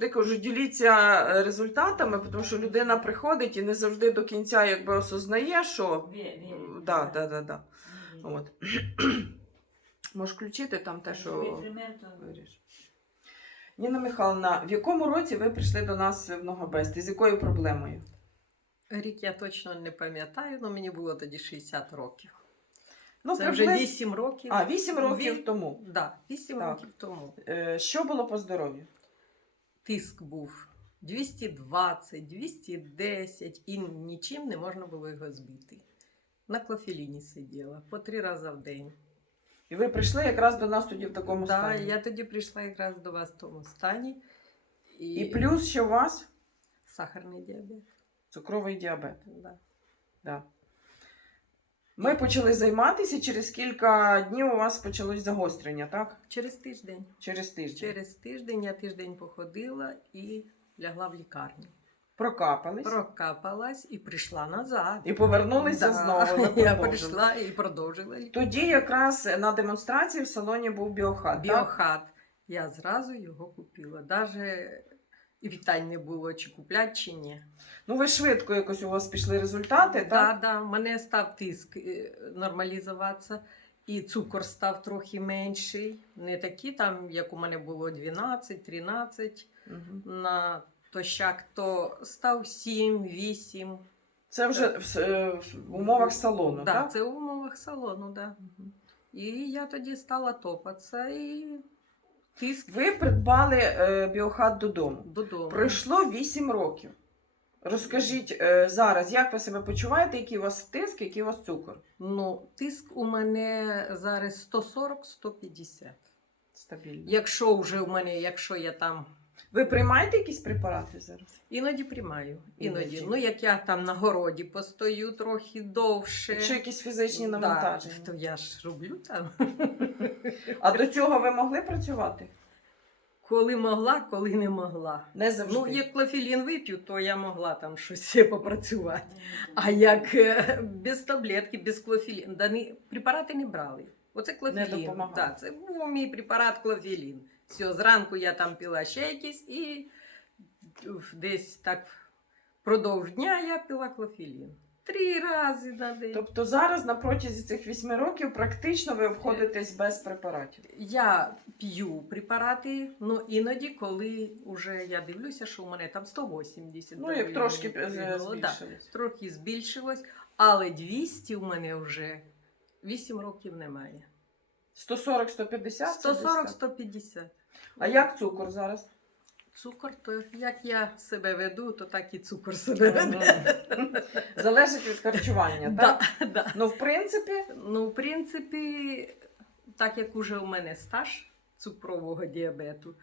Я кажу, діліться е, результатами, тому що людина приходить і не завжди до кінця якби осознає, що. Да, да, да, да. От. Можеш включити там те, що виріш. Ніна Михайловна, в якому році ви прийшли до нас в Ногобест? І з якою проблемою? Рік я точно не пам'ятаю, але мені було тоді 60 років. Ну, Це вже 8 років. А, 8 років тому. Да, 8 Так. років тому. Е, Що було по здоров'ю? Тиск був 220, 210 і нічим не можна було його збити. На клофеліні сиділа по три рази в день. І ви прийшли якраз до нас тоді в такому Да, стані. я тоді прийшла якраз до вас в тому стані. І, І плюс, що у вас сахарний діабет. цукровий діабет. Да. Да. Ми почали займатися, через кілька днів у вас почалось загострення, так? Через тиждень. Через тиждень. Через тиждень я тиждень походила і лягла в лікарню. Прокапались Прокапалась і прийшла назад. і повернулися Да, знову. ви Я прийшла і продовжила. Тоді якраз на демонстрації в салоні був біохат. так? Біохат. Я зразу його купила. Даже і питань не було, чи купляти, чи ні. Ну ви швидко якось у вас пішли результати, Да, так? да, в мене став тиск е, нормалізуватися, і цукор став трохи менший. Не такий там, як у мене було 12-13 Мгм. на тощак, то став 7-8. Це вже в, е, в умовах салону, да, так? це в умовах салону, да. Мгм. І я тоді стала топатися і тиск Ви придбали е, біохат додому. додому. Пройшло 8 років. Розкажіть е, зараз, як ви себе почуваєте, який у вас тиск, який у вас цукор? Ну, тиск у мене зараз 140-150. Стабільно. Якщо вже у мене, якщо я там Ви приймаєте якісь препарати зараз? іноді приймаю, іноді. Іноді. Ну, як я там на городі постою трохи довше. Якщо якісь фізичні Да, навантаження? то я ж роблю там. А до цього ви могли працювати? Коли могла, коли не могла. Не завжди. Ну, як клофелін вип'ю, то я могла там щось попрацювати. А як е, без таблетки, без клофелін, да не, препарати не брали. Оце клофелін. допомагало. Да, це був мій препарат клофелін. Все, зранку я там пила ще якийсь і десь так впродовж дня я пила клофелін. Три рази на день. Тобто зараз на протязі цих 8 років практично ви обходитесь без препаратів. Я п'ю препарати, ну іноді, коли вже я дивлюся, що у мене там 180. Ну, як трошки пригнуло. Да, збільшилось. трохи збільшилось, але 200 у мене вже 8 років немає. 140-150? це десь так? 140-150. А як цукор зараз? Цукор, то як я себе веду, то так і цукор себе веде. Залежить від харчування, так? Да, да. Ну, в принципі, Ну, в принципі, так як уже у мене стаж цукрового діабету,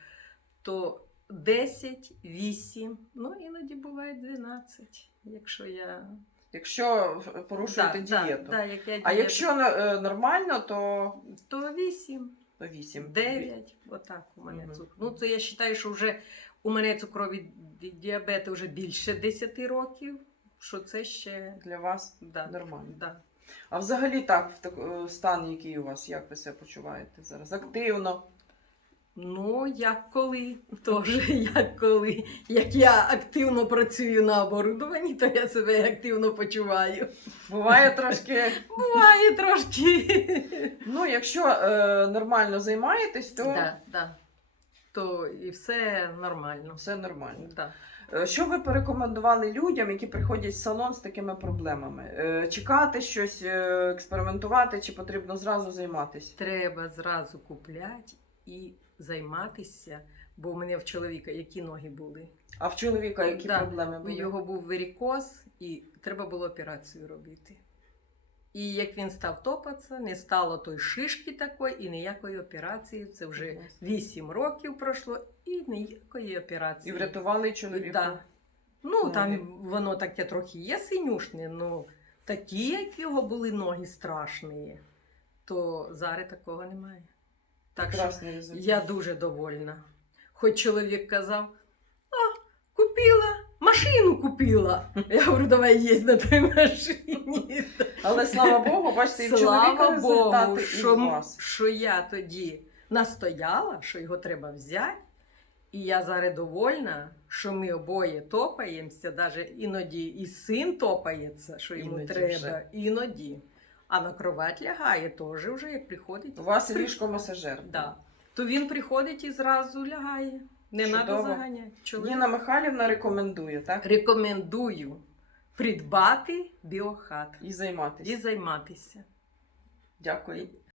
то 10, 8, ну іноді буває 12, якщо я якщо порушуєте Да, дієту. Да, да, як я А якщо е, нормально, то, то 8, то 8. 9, отак у мене Мгм. цукор. Ну, це я вважаю, що вже у мене цукровий ді- діабет вже більше 10 років, що це ще Для вас да, нормально. Да. А взагалі так, в так, е, стан, який у вас, як ви себе почуваєте зараз? Активно. Ну, як коли, теж як коли. Як я активно працюю на оборудованні, то я себе активно почуваю. Буває трошки. Буває трошки. Ну, якщо е, нормально займаєтесь, то Да, да. То і все нормально. все нормально. Да. Е, Що ви порекомендували людям, які приходять в салон з такими проблемами? Е, Чекати щось, е, експериментувати, чи потрібно зразу займатися? Треба зразу купляти і займатися, бо у мене в чоловіка які ноги були. А в чоловіка які Да. проблеми У були? його був варикоз, і треба було операцію робити. І як він став топатися, не стало той шишки такої і ніякої операції. Це вже 8 років пройшло і ніякої операції. І врятували чоловіка. Да. Ну, Ноги. там воно таке трохи є синюшне, але такі, як його були ноги страшні, то зараз такого немає. Так що результат. я дуже довольна. Хоч чоловік казав: а, купила, машину купила. Я говорю, давай їздь на той машині. Але слава Богу, бачите, і в чоловіка Слава результати, Богу, і що, у вас. що я тоді настояла, що його треба взяти. І я зараз довольна, що ми обоє топаємося, навіть іноді і син топається, що йому Іноді треба, вже. іноді. А на кровать лягає теж вже як приходить. У вас ліжко масажер. Да. То він приходить і зразу лягає. Не Чудово. треба заганяти. Чоловік. Ніна Михайлівна рекомендує, так? Рекомендую придбати біохат І займатися. і займатися. Дякую.